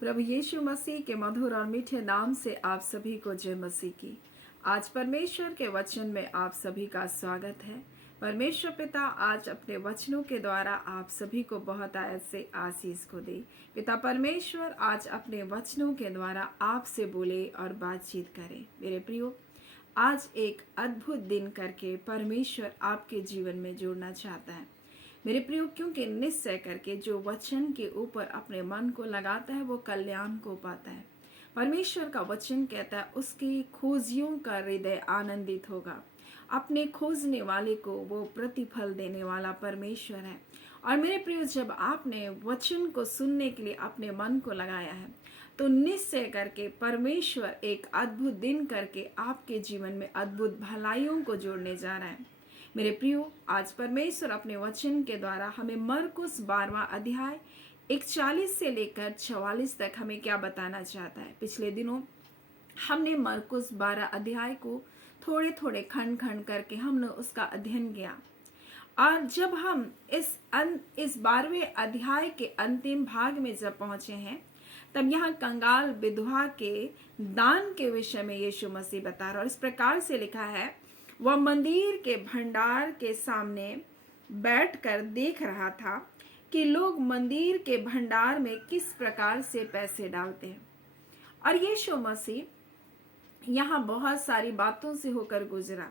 प्रभु यीशु मसीह के मधुर और मीठे नाम से आप सभी को जय मसीह की। आज परमेश्वर के वचन में आप सभी का स्वागत है। परमेश्वर पिता आज अपने वचनों के द्वारा आप सभी को बहुत आयत से आशीष को दे। पिता परमेश्वर आज अपने वचनों के द्वारा आपसे बोले और बातचीत करे। मेरे प्रियो, आज एक अद्भुत दिन करके परमेश्वर आपके जीवन में जोड़ना चाहता है। मेरे प्रियो, क्योंकि निश्चय करके जो वचन के ऊपर अपने मन को लगाता है वो कल्याण को पाता है। परमेश्वर का वचन कहता है उसकी खोजियों का हृदय आनंदित होगा। अपने खोजने वाले को वो प्रतिफल देने वाला परमेश्वर है। और मेरे प्रियो, जब आपने वचन को सुनने के लिए अपने मन को लगाया है तो निश्चय करके परमेश्वर एक अद्भुत दिन करके आपके जीवन में अद्भुत भलाइयों को जोड़ने जा रहा है। मेरे प्रियो, आज परमेश्वर अपने वचन के द्वारा हमें मरकुस 12वां अध्याय 41 से लेकर 44 तक हमें क्या बताना चाहता है। पिछले दिनों हमने मरकुस 12 अध्याय को थोड़े थोड़े खंड खंड करके हमने उसका अध्ययन किया। और जब हम इस 12वें अध्याय के अंतिम भाग में जब पहुंचे हैं तब यहाँ कंगाल विधवा के दान के विषय में यीशु मसीह बता रहा है। और इस प्रकार से लिखा है, वह मंदिर के भंडार के सामने बैठकर देख रहा था कि लोग मंदिर के भंडार में किस प्रकार से पैसे डालते हैं। और यीशु मसीह यहाँ बहुत सारी बातों से होकर गुजरा।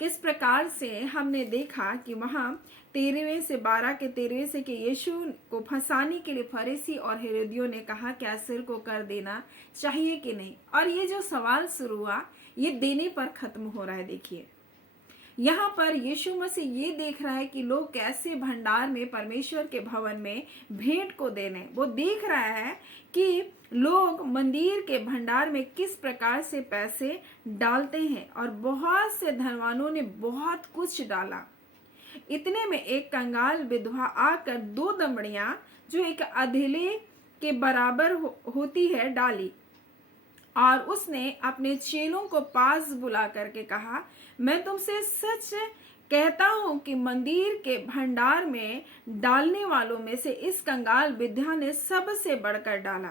किस प्रकार से हमने देखा कि वहाँ 13वें से 12 के 13वें से कि यीशु को फंसाने के लिए फरीसी और हेरोदियों ने कहा क्या सिर को कर देना चाहिए कि नहीं। और ये जो सवाल शुरू हुआ ये देने पर खत्म हो रहा है। देखिए, यहाँ पर यीशु मसीह ये देख रहा है कि लोग कैसे भंडार में परमेश्वर के भवन में भेंट को देने, वो देख रहा है कि लोग मंदिर के भंडार में किस प्रकार से पैसे डालते हैं। और बहुत से धनवानों ने बहुत कुछ डाला। इतने में एक कंगाल विधवा आकर 2 दमड़ियां जो एक अधेले के बराबर होती है डाली। और उसने अपने चेलों को पास बुला करके कहा, मैं तुमसे सच कहता हूं कि मंदिर के भंडार में डालने वालों में से इस कंगाल विधवा ने सबसे बढ़कर डाला,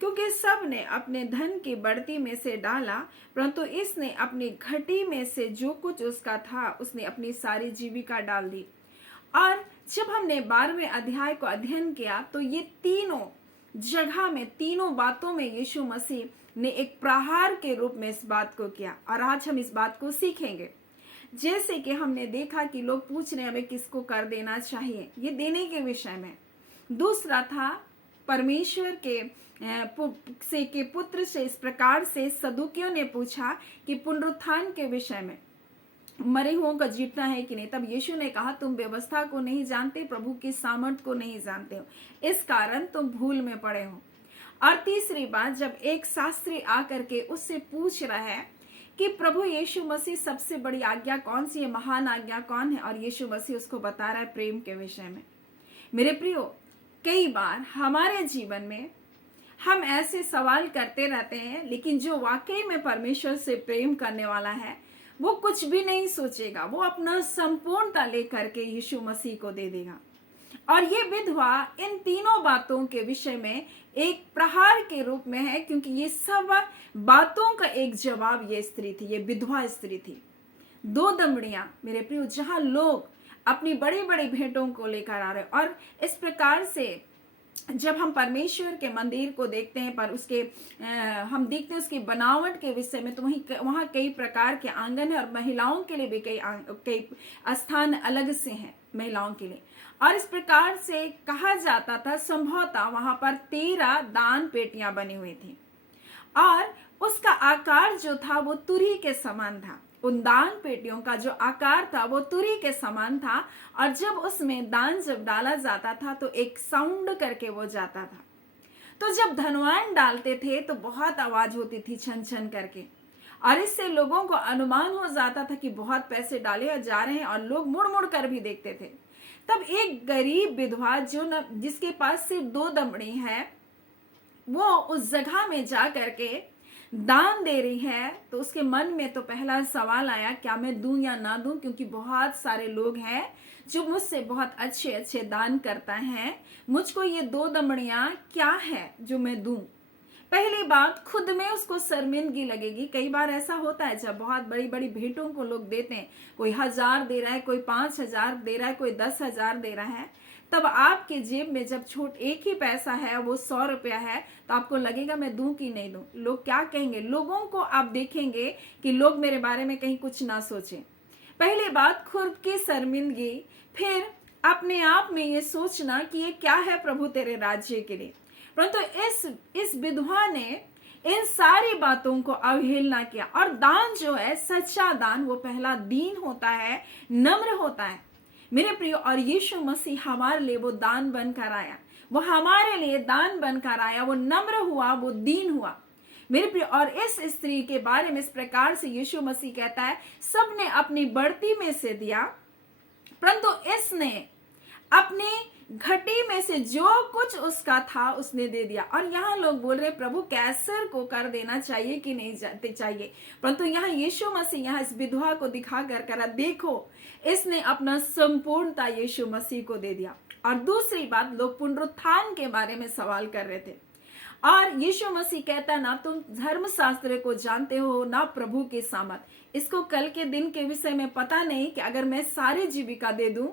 क्योंकि सब ने अपने धन की बढ़ती में से डाला, परंतु इसने अपनी घटी में से जो कुछ उसका था उसने अपनी सारी जीविका डाल दी। और जब हमने 12वें अध्याय को अध्ययन किया तो ये तीनों जगह में, तीनों बातों में यीशु मसीह ने एक प्रहार के रूप में इस बात को किया। और आज हम इस बात को सीखेंगे। जैसे कि हमने देखा कि लोग पूछ रहे हमें किसको कर देना चाहिए, ये देने के विषय में। दूसरा था परमेश्वर के पुत्र से इस प्रकार से सदुकियों ने पूछा कि पुनरुत्थान के विषय में मरे हुओं का जीतना है कि नहीं। तब यीशु ने कहा, तुम व्यवस्था को नहीं जानते, प्रभु की सामर्थ को नहीं जानते हो, इस कारण तुम भूल में पड़े हो। और तीसरी बात, जब एक शास्त्री आकर के उससे पूछ रहा है कि प्रभु यीशु मसीह सबसे बड़ी आज्ञा कौन सी है, महान आज्ञा कौन है, और यीशु मसीह उसको बता रहा है प्रेम के विषय में। मेरे प्रियो, कई बार हमारे जीवन में हम ऐसे सवाल करते रहते हैं, लेकिन जो वाकई में परमेश्वर से प्रेम करने वाला है वो कुछ भी नहीं सोचेगा, वो अपना संपूर्णता लेकर के यीशु मसीह को दे देगा। और ये विधवा इन तीनों बातों के विषय में एक प्रहार के रूप में है, क्योंकि ये सब बातों का एक जवाब ये स्त्री थी, ये विधवा स्त्री थी। 2 दमड़ियां मेरे प्रियो, जहां लोग अपनी बड़ी बड़ी भेंटों को लेकर आ रहे। और इस प्रकार से जब हम परमेश्वर के मंदिर को देखते हैं पर उसके हम देखते हैं उसकी बनावट के विषय में, तो वहाँ कई प्रकार के आंगन है और महिलाओं के लिए भी कई स्थान अलग से हैं महिलाओं के लिए। और इस प्रकार से कहा जाता था संभवतः वहां पर 13 दान पेटियां बनी हुई थी और उसका आकार जो था वो तुरही के समान था। उन दान पेटियों का जो आकार था वो तुरही के समान था। और जब उसमें दान जब डाला जाता था तो एक साउंड करके वो जाता था। तो जब धनवान डालते थे तो बहुत आवाज होती थी छन छन करके, और इससे लोगों को अनुमान हो जाता था कि बहुत पैसे डाले जा रहे हैं, और लोग मुड़ मुड़ कर भी देखते थे। तब एक गरीब विधवा जिसके पास सिर्फ 2 दमड़ी है, वो उस जगह में जा करके दान दे रही है। तो उसके मन में तो पहला सवाल आया, क्या मैं दूं या ना दूं, क्योंकि बहुत सारे लोग हैं जो मुझसे बहुत अच्छे अच्छे दान करता है, मुझको ये 2 दमड़ियां क्या है जो मैं दूं। पहली बात, खुद में उसको शर्मिंदगी लगेगी। कई बार ऐसा होता है जब बहुत बड़ी बड़ी भेंटों को लोग देते हैं, कोई 1000 दे रहा है, कोई 5000 दे रहा है, कोई 10,000 दे रहा है, तब आपके जेब में जब छोट एक ही पैसा है, वो 100 रुपया है, तो आपको लगेगा मैं दूं कि नहीं दूं, लोग क्या कहेंगे। लोगों को आप देखेंगे कि लोग मेरे बारे में कहीं कुछ ना सोचें। पहली बात, खुद की शर्मिंदगी। फिर अपने आप में ये सोचना कि ये क्या है प्रभु तेरे राज्य के लिए। परंतु इस विधवा ने इन सारी बातों को अवहेलना किया। और दान जो है, सच्चा दान, वो पहला दीन होता है, नम्र होता है मेरे प्रियो। और यीशु मसीह हमारे लिए वो दान बनकर आया, वो हमारे लिए दान बनकर आया, वो नम्र हुआ, वो दीन हुआ मेरे प्रिय। और इस स्त्री के बारे में इस प्रकार से यीशु मसीह कहता है, सबने अपनी बढ़ती में से दिया, परंतु इसने अपनी घटी में से जो कुछ उसका था उसने दे दिया। और यहाँ लोग बोल रहे प्रभु कैसर को कर देना चाहिए कि नहीं चाहिए, परंतु यहाँ यीशु मसीह यहाँ इस विधवा को दिखा कर करा, देखो इसने अपना संपूर्णता यीशु मसीह को दे दिया। और दूसरी बात, लोग पुनरुत्थान के बारे में सवाल कर रहे थे, और यीशु मसीह कहता ना तुम धर्मशास्त्र को जानते हो ना प्रभु के सामर्थ। इसको कल के दिन के विषय में पता नहीं कि अगर मैं सारी जीविका दे दूं,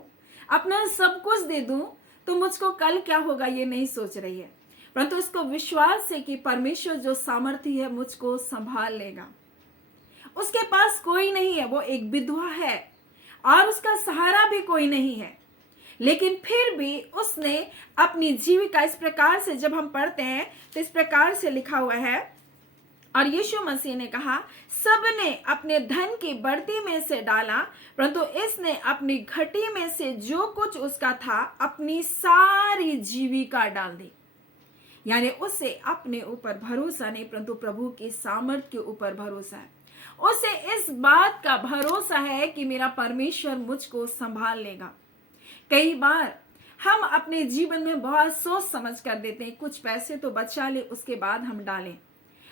अपना सब कुछ दे दूं, तो मुझको कल क्या होगा ये नहीं सोच रही है, परंतु इसको विश्वास है कि परमेश्वर जो सामर्थी है मुझको संभाल लेगा। उसके पास कोई नहीं है, वो एक विधवा है और उसका सहारा भी कोई नहीं है, लेकिन फिर भी उसने अपनी जीविका इस प्रकार से, जब हम पढ़ते हैं तो इस प्रकार से लिखा हुआ है, और यीशु मसीह ने कहा सबने अपने धन की बढ़ती में से डाला, परंतु इसने अपनी घटी में से जो कुछ उसका था अपनी सारी जीविका डाल दी। यानी उसे अपने ऊपर भरोसा नहीं, परंतु प्रभु के सामर्थ के ऊपर भरोसा है। उसे इस बात का भरोसा है कि मेरा परमेश्वर मुझको संभाल लेगा। कई बार हम अपने जीवन में बहुत सोच समझ कर देते हैं, कुछ पैसे तो बचा ले उसके बाद हम डालें,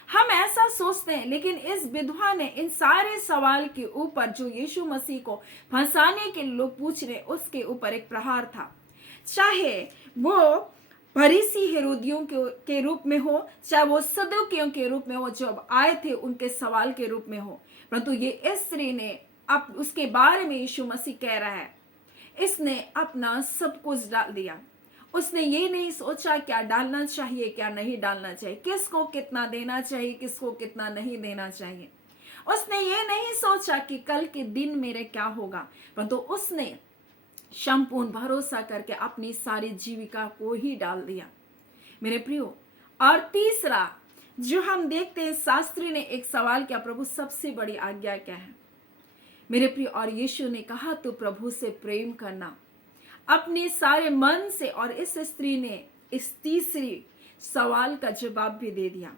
हम ऐसा सोचते हैं। लेकिन इस विधवा ने इन सारे सवाल के ऊपर जो यीशु मसीह को फंसाने के लोग पूछ रहे, उसके ऊपर एक प्रहार था। चाहे वो फरीसी हेरोदियों के रूप में हो, चाहे वो सदूकियों के रूप में हो जो आए थे उनके सवाल के रूप में हो, परंतु ये स्त्री ने अब उसके बारे में यीशु मसीह कह रहा है, इसने अपना सब कुछ डाल दिया। उसने ये नहीं सोचा क्या डालना चाहिए क्या नहीं डालना चाहिए, किसको कितना देना चाहिए किसको कितना नहीं देना चाहिए। उसने ये नहीं सोचा कि कल के दिन मेरे क्या होगा, परंतु उसने संपूर्ण भरोसा करके अपनी सारी जीविका को ही डाल दिया मेरे प्रियो। और तीसरा जो हम देखते हैं, शास्त्री ने एक सवाल किया, प्रभु सबसे बड़ी आज्ञा क्या है मेरे प्रिय। और यीशु ने कहा तो प्रभु से प्रेम करना अपने सारे मन से। और इस स्त्री ने इस तीसरी सवाल का जवाब भी दे दिया,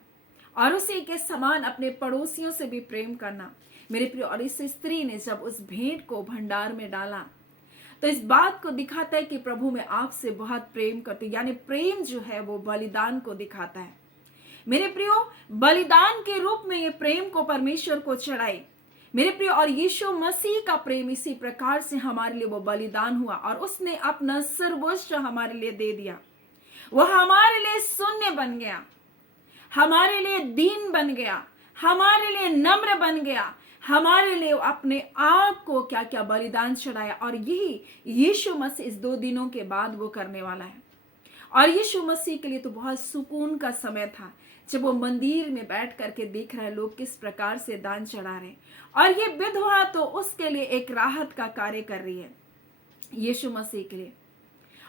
और उसी के समान अपने पड़ोसियों से भी प्रेम करना मेरे प्रिय। और इस स्त्री ने जब उस भेंट को भंडार में डाला तो इस बात को दिखाता है कि प्रभु मैं आपसे बहुत प्रेम करती हूं। यानी प्रेम जो है वो बलिदान को दिखाता है मेरे प्रियो। बलिदान के रूप में ये प्रेम को परमेश्वर को चढ़ाई मेरे प्रिय। और यीशु मसीह का प्रेम इसी प्रकार से हमारे लिए वो बलिदान हुआ, और उसने अपना सर्वोच्च हमारे लिए दे दिया। वो हमारे लिए शून्य बन गया, हमारे लिए दीन बन गया, हमारे लिए नम्र बन गया, हमारे लिए अपने आप को क्या क्या बलिदान चढ़ाया। और यही यीशु मसीह इस 2 दिनों के बाद वो करने वाला है। और यीशु मसीह के लिए तो बहुत सुकून का समय था जब वो मंदिर में बैठ करके देख रहे लोग किस प्रकार से दान चढ़ा रहे, और ये विधवा तो उसके लिए एक राहत का कार्य कर रही है यीशु मसीह के लिए।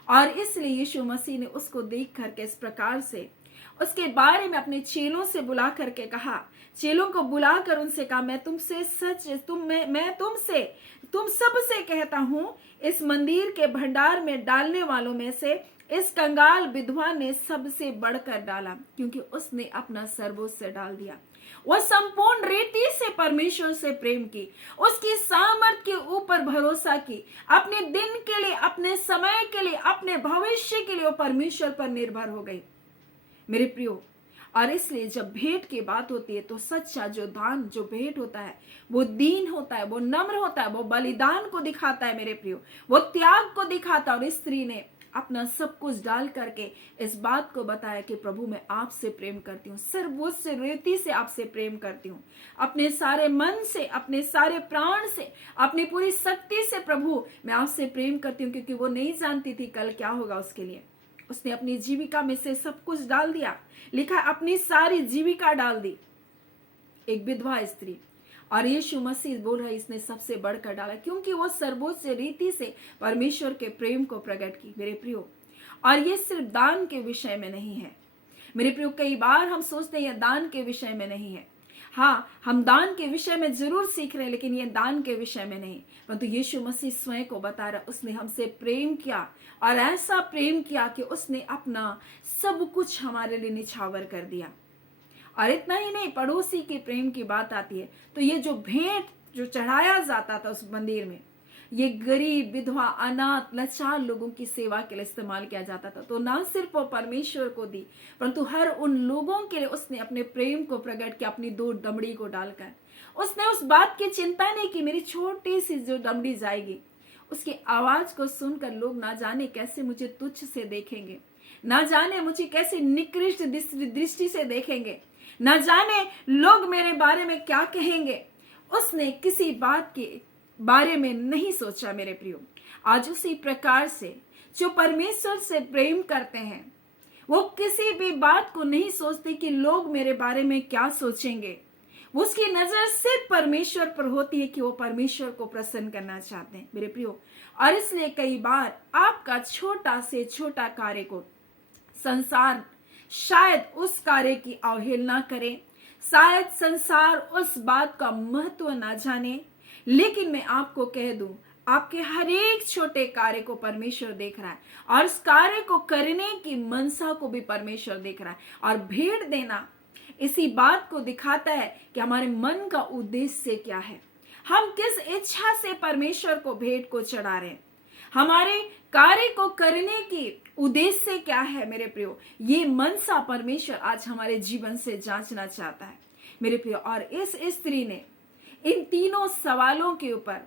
और इसलिए यीशु मसीह ने उसको देख करके इस प्रकार से उसके बारे में अपने चेलों से बुला करके कहा, चेलों को बुलाकर उनसे कहा, मैं तुमसे सच मैं तुम सबसे कहता हूं, इस मंदिर के भंडार में डालने वालों में से इस कंगाल विधवा ने सबसे बढ़कर डाला, क्योंकि उसने अपना सर्वोच्च डाल दिया। वह संपूर्ण रीति से परमेश्वर से प्रेम की, उसकी सामर्थ के ऊपर भरोसा की, अपने दिन के लिए, अपने समय के लिए, अपने भविष्य के लिए वो परमेश्वर पर निर्भर हो गई मेरे प्रियो। और इसलिए जब भेंट की बात होती है तो सच्चा जो दान जो भेंट होता है वो दीन होता है, वो नम्र होता है, वो बलिदान को दिखाता है मेरे प्रियो, वो त्याग को दिखाता है। और स्त्री ने अपना सब कुछ डाल करके इस बात को बताया कि प्रभु मैं आपसे प्रेम करती हूँ, सर्वोच्च रीति से आपसे प्रेम करती हूँ, अपने सारे मन से, अपने सारे प्राण से, अपनी पूरी शक्ति से प्रभु मैं आपसे प्रेम करती हूँ। क्योंकि वो नहीं जानती थी कल क्या होगा उसके लिए। उसने अपनी जीविका में से सब कुछ डाल दिया। लिखा अपनी सारी जीविका डाल दी, एक विधवा स्त्री। और यीशु मसीह बोल रहा है इसने सबसे बढ़कर डाला, क्योंकि वो सर्वोच्च रीति से परमेश्वर के प्रेम को प्रकट की मेरे प्रियो। और ये सिर्फ दान के विषय में नहीं है मेरे प्रियो। कई बार हम सोचते हैं ये दान के विषय में नहीं है। हाँ, हम दान के विषय में जरूर सीख रहे हैं, लेकिन ये दान के विषय में नहीं। परंतु यीशु मसीह स्वयं को बता रहा, उसने हमसे प्रेम किया और ऐसा प्रेम किया कि उसने अपना सब कुछ हमारे लिए निछावर कर दिया। और इतना ही नहीं, पड़ोसी के प्रेम की बात आती है तो ये जो भेंट जो चढ़ाया जाता था उस मंदिर में, ये गरीब, विधवा, अनाथ, लाचार लोगों की सेवा के लिए इस्तेमाल किया जाता था। तो ना सिर्फ वो परमेश्वर को दी, परंतु हर उन लोगों के लिए उसने अपने प्रेम को प्रकट किया अपनी 2 दमड़ी को डालकर। उसने उस बात की चिंता नहीं की मेरी छोटी सी जो दमड़ी जाएगी, उसकी आवाज को सुनकर लोग ना जाने कैसे मुझे तुच्छ से देखेंगे, ना जाने मुझे कैसे निकृष्ट दृष्टि से देखेंगे, न जाने लोग मेरे बारे में क्या कहेंगे। उसने किसी बात के बारे में नहीं सोचा मेरे प्रियो। आज उसी प्रकार से जो परमेश्वर से प्रेम करते हैं, वो किसी भी बात को नहीं सोचते कि लोग मेरे बारे में क्या सोचेंगे। उसकी नजर सिर्फ परमेश्वर पर होती है कि वो परमेश्वर को प्रसन्न करना चाहते हैं मेरे प्रियो। और इसलिए कई बार आपका छोटा से छोटा कार्य को संसार शायद उस कार्य की अवहेलना करे, शायद संसार उस बात का महत्व ना जाने, लेकिन मैं आपको कह दूं आपके हर एक छोटे कार्य को परमेश्वर देख रहा है और उस कार्य को करने की मनसा को भी परमेश्वर देख रहा है। और भेंट देना इसी बात को दिखाता है कि हमारे मन का उद्देश्य क्या है, हम किस इच्छा से परमेश्वर को भेंट को चढ़ा रहे हैं, हमारे कार्य को करने की उद्देश्य क्या है मेरे प्रियो। ये मनसा परमेश्वर आज हमारे जीवन से जांचना चाहता है मेरे प्रियो। और इस स्त्री ने इन तीनों सवालों के ऊपर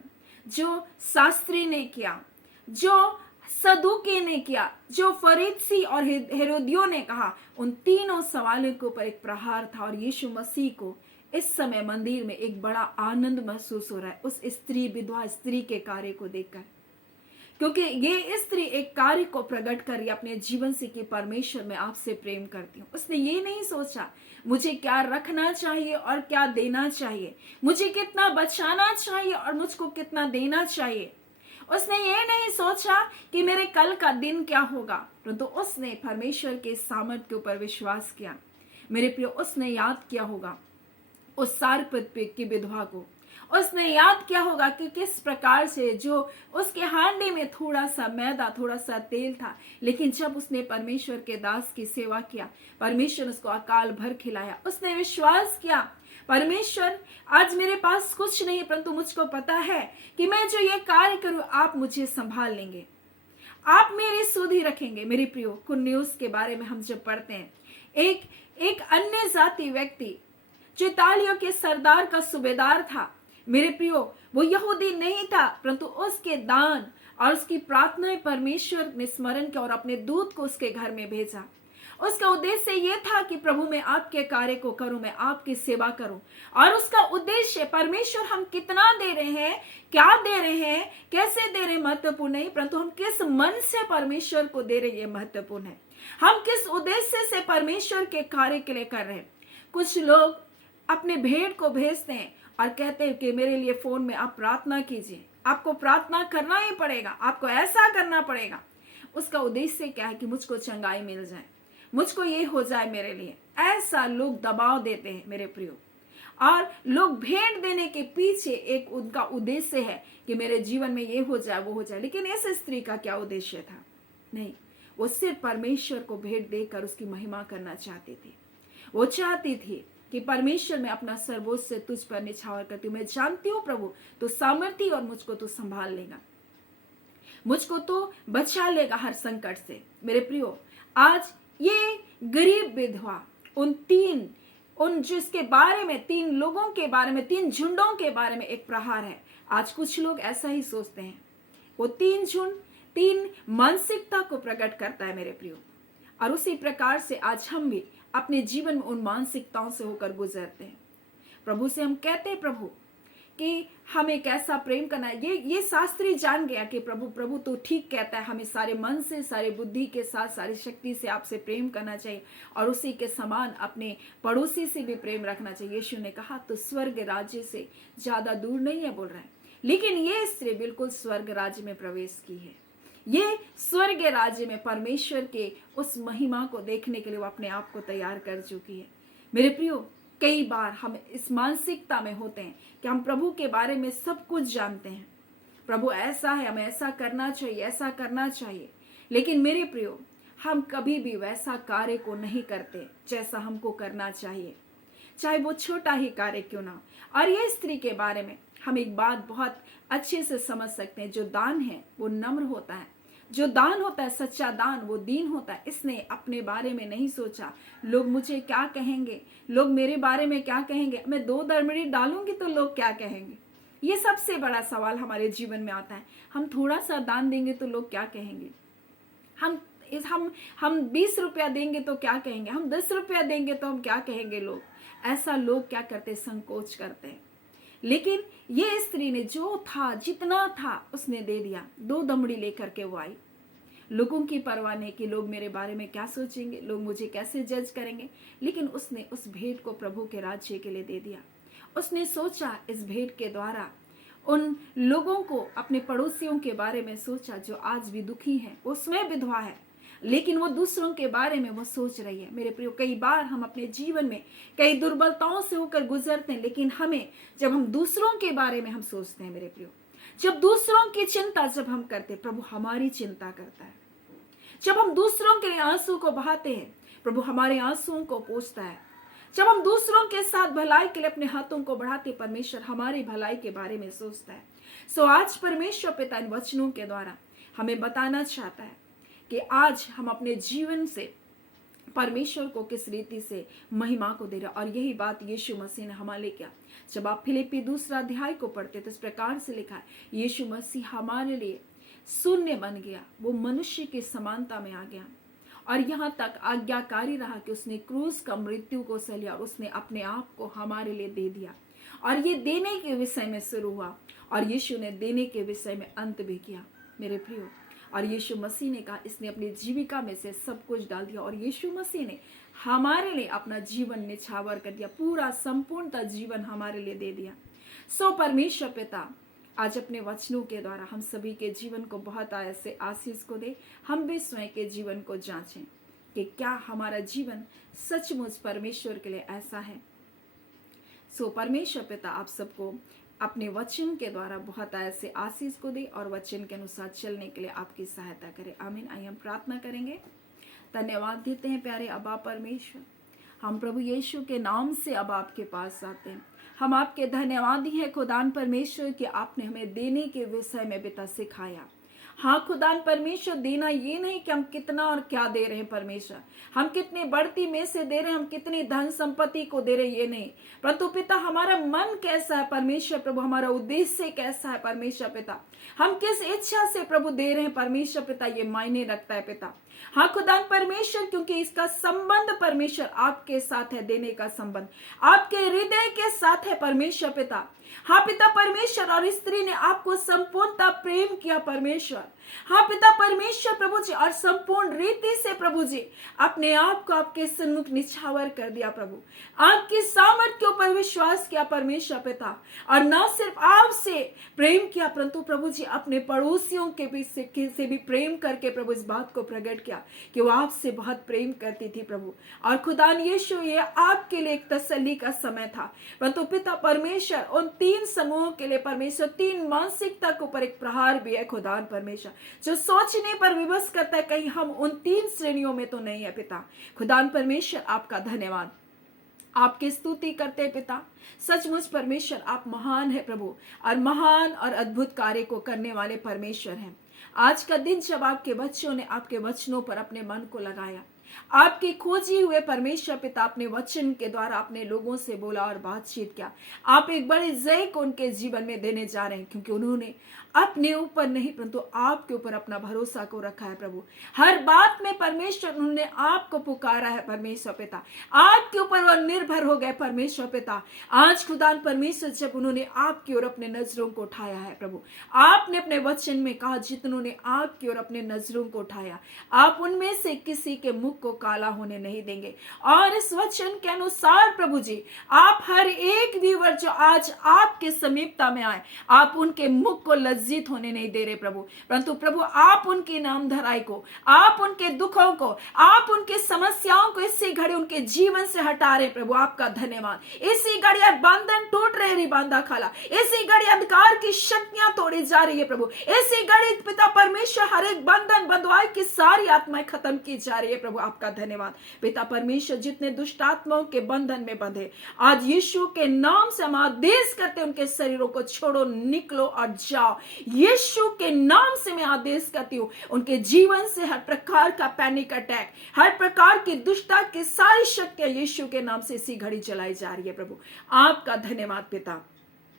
जो शास्त्री ने किया, जो सदूकी ने किया, जो फरीसी और हेरोदियों ने कहा, उन तीनों सवालों के ऊपर एक प्रहार था। और यीशु मसीह को इस समय मंदिर में एक बड़ा आनंद महसूस हो रहा है उस स्त्री, विधवा स्त्री के कार्य को देखकर, क्योंकि ये स्त्री एक कार्य को प्रकट कर रही अपने जीवन से कि परमेश्वर मैं आपसे प्रेम करती हूँ। उसने ये नहीं सोचा मुझे क्या रखना चाहिए और क्या देना चाहिए, मुझे कितना बचाना चाहिए और मुझको कितना देना चाहिए। उसने ये नहीं सोचा कि मेरे कल का दिन क्या होगा, परंतु उसने परमेश्वर के सामर्थ्य के ऊपर विश्वास किया मेरे प्रियो। उसने याद किया होगा उस सारपत की विधवा को, उसने याद किया होगा कि किस प्रकार से जो उसके हांडी में थोड़ा सा मैदा, थोड़ा सा तेल था, लेकिन जब उसने परमेश्वर के दास की सेवा किया, परमेश्वर उसको अकाल भर खिलाया। उसने विश्वास किया परमेश्वर आज मेरे पास कुछ नहीं, परंतु मुझको पता है कि मैं जो ये कार्य करूं आप मुझे संभाल लेंगे, आप मेरी सुधि रखेंगे। मेरे प्रियो, कुन्नियुस के बारे में हम जब पढ़ते हैं, एक अन्य जाति व्यक्ति जो इतालियों के सरदार का सूबेदार था मेरे प्रियो, वो यहूदी नहीं था, परंतु उसके दान और उसकी प्रार्थनाएं परमेश्वर ने स्मरण किया और अपने दूत को उसके घर में भेजा। उसका उद्देश्य ये था कि प्रभु मैं आपके कार्य को करूं, मैं आपकी सेवा करूं। और उसका उद्देश्य परमेश्वर हम कितना दे रहे हैं, क्या दे रहे हैं, कैसे दे रहे हैं महत्वपूर्ण नहीं, परंतु हम किस मन से परमेश्वर को दे रहे हैं महत्वपूर्ण है। हम किस उद्देश्य से परमेश्वर के कार्य के लिए कर रहे हैं। कुछ लोग अपने भेंट को भेजते हैं और कहते हैं कि मेरे लिए फोन में आप प्रार्थना कीजिए, आपको प्रार्थना करना ही पड़ेगा, आपको ऐसा करना पड़ेगा। उसका उद्देश्य क्या है कि मुझको चंगाई मिल जाए, मुझको ये हो जाए मेरे लिए। ऐसा लोग दबाव देते हैं मेरे प्रियो। और लोग भेंट देने के पीछे एक उनका उद्देश्य है कि मेरे जीवन में ये हो जाए, वो हो जाए। लेकिन इस स्त्री का क्या उद्देश्य था? नहीं, वो सिर्फ परमेश्वर को भेंट देकर उसकी महिमा करना चाहती थी। वो चाहती थी कि परमेश्वर मैं अपना सर्वोच्च से तुझ पर निछावर करती हूँ, मैं जानती हूँ प्रभु तो सामर्थी और मुझको तो संभाल लेगा, मुझको तो बचा लेगा हर संकट से। मेरे प्रियो, आज ये गरीब विधवा उन जिसके बारे में 3 लोगों के बारे में, 3 झुंडों के बारे में एक प्रहार है। आज कुछ लोग ऐसा ही सोचते हैं, वो 3 झुंड तीन मानसिकता को प्रकट करता है मेरे प्रियो। और उसी प्रकार से आज हम भी अपने जीवन में उन मानसिकताओं से होकर गुजरते हैं। प्रभु से हम कहते हैं प्रभु कि हमें कैसा प्रेम करना है। ये शास्त्री जान गया कि प्रभु तो ठीक कहता है, हमें सारे मन से, सारे बुद्धि के साथ, सारी शक्ति से आपसे प्रेम करना चाहिए और उसी के समान अपने पड़ोसी से भी प्रेम रखना चाहिए। यीशु ने कहा तो स्वर्ग राज्य से ज्यादा दूर नहीं है बोल रहे हैं, लेकिन ये स्त्री बिल्कुल स्वर्ग राज्य में प्रवेश की है। ये स्वर्ग राज्य में परमेश्वर के उस महिमा को देखने के लिए वो अपने आप को तैयार कर चुकी है। मेरे प्रियो, कई बार हम इस मानसिकता में होते हैं कि हम प्रभु के बारे में सब कुछ जानते हैं, प्रभु ऐसा है, हमें ऐसा करना चाहिए, ऐसा करना चाहिए, लेकिन मेरे प्रियो हम कभी भी वैसा कार्य को नहीं करते जैसा हमको करना चाहिए, चाहे वो छोटा ही कार्य क्यों ना। और ये स्त्री के बारे में हम एक बात बहुत अच्छे से समझ सकते हैं, जो दान है वो नम्र होता है, जो दान होता है, सच्चा दान, वो दीन होता है। इसने अपने बारे में नहीं सोचा लोग मुझे क्या कहेंगे, लोग मेरे बारे में क्या कहेंगे, मैं 2 दरमड़ी डालूंगी तो लोग क्या कहेंगे। ये सबसे बड़ा सवाल हमारे जीवन में आता है। हम थोड़ा सा दान देंगे तो लोग क्या कहेंगे, हम 20 रुपया देंगे तो क्या कहेंगे, हम 10 रुपया देंगे तो हम क्या कहेंगे लोग। ऐसा लोग क्या करते, संकोच करते हैं। लेकिन ये स्त्री ने जो था, जितना था उसने दे दिया। 2 दमड़ी लेकर के वो आई। लोगों की परवाह नहीं कि लोग मेरे बारे में क्या सोचेंगे, लोग मुझे कैसे जज करेंगे, लेकिन उसने उस भेंट को प्रभु के राज्य के लिए दे दिया। उसने सोचा इस भेंट के द्वारा उन लोगों को, अपने पड़ोसियों के बारे में सोचा जो आज भी दुखी हैं। वो स्वयं विधवा है लेकिन वो दूसरों के बारे में वो सोच रही है। मेरे प्रियो, कई बार हम अपने जीवन में कई दुर्बलताओं से होकर गुजरते हैं, लेकिन जब हम दूसरों के बारे में हम सोचते हैं मेरे प्रियो, जब दूसरों की चिंता जब हम करते हैं, प्रभु हमारी चिंता करता है। जब हम दूसरों के लिए आंसू को बहाते हैं, प्रभु हमारे आंसुओं को पोंछता है। जब हम दूसरों के साथ भलाई के लिए अपने हाथों को बढ़ाते, परमेश्वर हमारी भलाई के बारे में सोचता है। सो आज परमेश्वर पिता इन वचनों के द्वारा हमें बताना चाहता है कि आज हम अपने जीवन से परमेश्वर को किस रीति से महिमा को दे रहे। और यही बात यीशु मसीह ने हमारे किया। जब आप फिलिप्पी 2 अध्याय को पढ़ते तो इस प्रकार से लिखा है, यीशु मसीह हमारे लिए शून्य बन गया, वो मनुष्य की समानता में आ गया और यहाँ तक आज्ञाकारी रहा कि उसने क्रूस का मृत्यु को सह लिया और उसने अपने आप को हमारे लिए दे दिया। और ये देने के विषय में शुरू हुआ और यीशु ने देने के विषय में अंत भी किया मेरे प्रियो। और यीशु मसीह ने कहा, इसने अपनी जीविका में से सब कुछ डाल दिया और यीशु मसीह ने हमारे लिए अपना जीवन निछावर कर दिया, पूरा संपूर्णता जीवन हमारे लिए दे दिया। सो परमेश्वर पिता आज अपने वचनों के द्वारा हम सभी के जीवन को बहुत ऐसे आशीष को दे। हम भी स्वयं के जीवन को जांचें कि क्या हमारा जीवन सचमुच परमेश्वर के लिए ऐसा है। सो परमेश्वर पिता आप सबको अपने वचन के द्वारा बहुत ऐसे आशीष को दे और वचन के अनुसार चलने के लिए आपकी सहायता करे। आमीन। आइए हम प्रार्थना करेंगे। धन्यवाद देते हैं प्यारे अब्बा परमेश्वर, हम प्रभु यीशु के नाम से अब आपके पास आते हैं। हम आपके धन्यवादी हैं खुदान परमेश्वर कि आपने हमें देने के विषय में पिता सिखाया। हाँ खुदान परमेश्वर, देना ये नहीं कि हम कितना और क्या दे रहे हैं परमेश्वर, हम कितनी बढ़ती में से दे रहे हैं, हम कितनी धन संपत्ति को दे रहे हैं, ये नहीं, परंतु पिता हमारा मन कैसा है परमेश्वर प्रभु, हमारा उद्देश्य कैसा है परमेश्वर पिता, हम किस इच्छा से प्रभु दे रहे हैं परमेश्वर पिता, ये मायने रखता है पिता। हाँ खुदान परमेश्वर, क्योंकि इसका संबंध परमेश्वर आपके साथ है, देने का संबंध आपके हृदय के साथ है परमेश्वर पिता। हाँ पिता परमेश्वर, और स्त्री ने आपको संपूर्णता प्रेम किया परमेश्वर। हाँ पिता परमेश्वर प्रभु जी, और संपूर्ण रीति से प्रभु जी अपने आप को आपके सन्मुख निछावर कर दिया प्रभु, आपकी सामर्थ के ऊपर विश्वास किया परमेश्वर पिता, और न सिर्फ आपसे प्रेम किया परंतु प्रभु जी अपने पड़ोसियों के भी से भी प्रेम करके प्रभु इस बात को प्रकट किया कि वो आपसे बहुत प्रेम करती थी प्रभु। और खुदान यीशु, ये आपके लिए एक तसल्ली का समय था, परंतु पिता परमेश्वर उन 3 समूहों के लिए परमेश्वर 3 मानसिकता के ऊपर एक प्रहार भी है खुदान परमेश्वर, जो सोचने पर विवश करता है कहीं हम उन 3 श्रेणियों में तो नहीं है पिता। खुदान परमेश्वर आपका धन्यवाद, आपकी स्तुति करते हैं पिता। सचमुच परमेश्वर आप महान है प्रभु, और महान और अद्भुत कार्य को करने वाले परमेश्वर हैं। आज का दिन जब आपके बच्चों ने आपके वचनों पर अपने मन को लगाया, आपके खोजी हुए परमेश्वर पिता अपने वचन के द्वारा अपने लोगों से बोला और बातचीत किया, आप एक बड़े जय को उनके जीवन में देने जा रहे हैं, क्योंकि उन्होंने अपने ऊपर नहीं परंतु आपके ऊपर अपना भरोसा को रखा है प्रभु। हर बात में परमेश्वर उन्होंने आपको पुकारा है परमेश्वर पिता, आपके ऊपर वह निर्भर हो गए परमेश्वर पिता। आज खुदा परमेश्वर जब उन्होंने आपकी ओर अपने नजरों को उठाया है प्रभु, आपने अपने वचन में कहा जितनों ने आपकी ओर अपने नजरों को उठाया, आप उनमें से किसी के मुख को काला होने नहीं देंगे। और इस वचन के अनुसार प्रभु जी, आप हर एक व्यूअर जो आज आपके समीपता में आए, आप उनके मुख को लज्जित होने नहीं दे रहे प्रभु, परंतु प्रभु आप उनकी नाम धराई को, आप उनके दुखों को, आप उनके समस्याओं को इसी घड़ी उनके जीवन से हटा रहे प्रभु। आपका धन्यवाद। इसी घड़ी बंधन टूट रहे रिबांधा खाला, इसी घड़ी अंधकार की शक्तियां तोड़ी जा रही है प्रभु। इसी घड़ी पिता परमेश्वर हर एक बंधन बंधुआई की सारी आत्माएं खत्म की जा रही है प्रभु। आपका धन्यवाद पिता परमेश्वर। जितने दुष्ट आत्माओं के बंधन में बंधे, आज यीशु के नाम से हम आदेश करते उनके शरीरों को छोड़ो, निकलो और जाओ। यीशु के नाम से मैं आदेश करती हूँ उनके जीवन से हर प्रकार का पैनिक अटैक, हर प्रकार की दुष्टता की सारी शक्तियां यीशु के नाम से इसी घड़ी चलाई जा रही है प्रभु। आपका धन्यवाद पिता।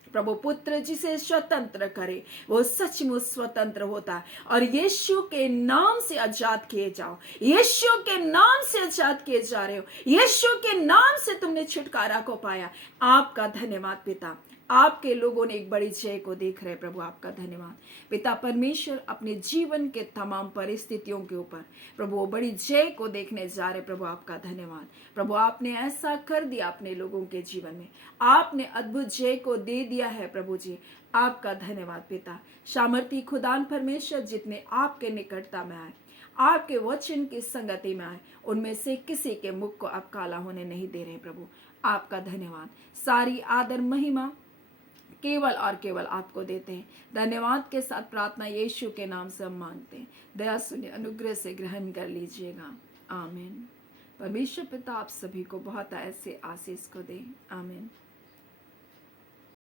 प्रभु पुत्र जिसे स्वतंत्र करे वो सचमुच स्वतंत्र होता है। और यीशु के नाम से आजाद किए जाओ, यीशु के नाम से आजाद किए जा रहे हो, यीशु के नाम से तुमने छुटकारा को पाया। आपका धन्यवाद पिता। आपके लोगों ने एक बड़ी जय को देख रहे प्रभु। आपका धन्यवाद पिता परमेश्वर। अपने जीवन के तमाम परिस्थितियों के ऊपर प्रभु वो बड़ी जय को देखने जा रहे प्रभु। आपका धन्यवाद प्रभु। आपने ऐसा कर दिया अपने लोगों के जीवन में, आपने अद्भुत जय को दे दिया है प्रभु जी। आपका धन्यवाद पिता। सामर्थी खुदान परमेश्वर जितने आपके निकटता में आए, आपके वचन की संगति में आए, उनमें से किसी के मुख को आप काला होने नहीं दे रहे प्रभु। आपका धन्यवाद। सारी आदर महिमा केवल और केवल आपको देते हैं। धन्यवाद के साथ प्रार्थना यीशु के नाम से हम मांगते हैं। दया सुनिए, अनुग्रह से ग्रहण कर लीजिएगा। आमीन। परमेश्वर पिता आप सभी को बहुत ऐसे आशीष को दे। आमीन।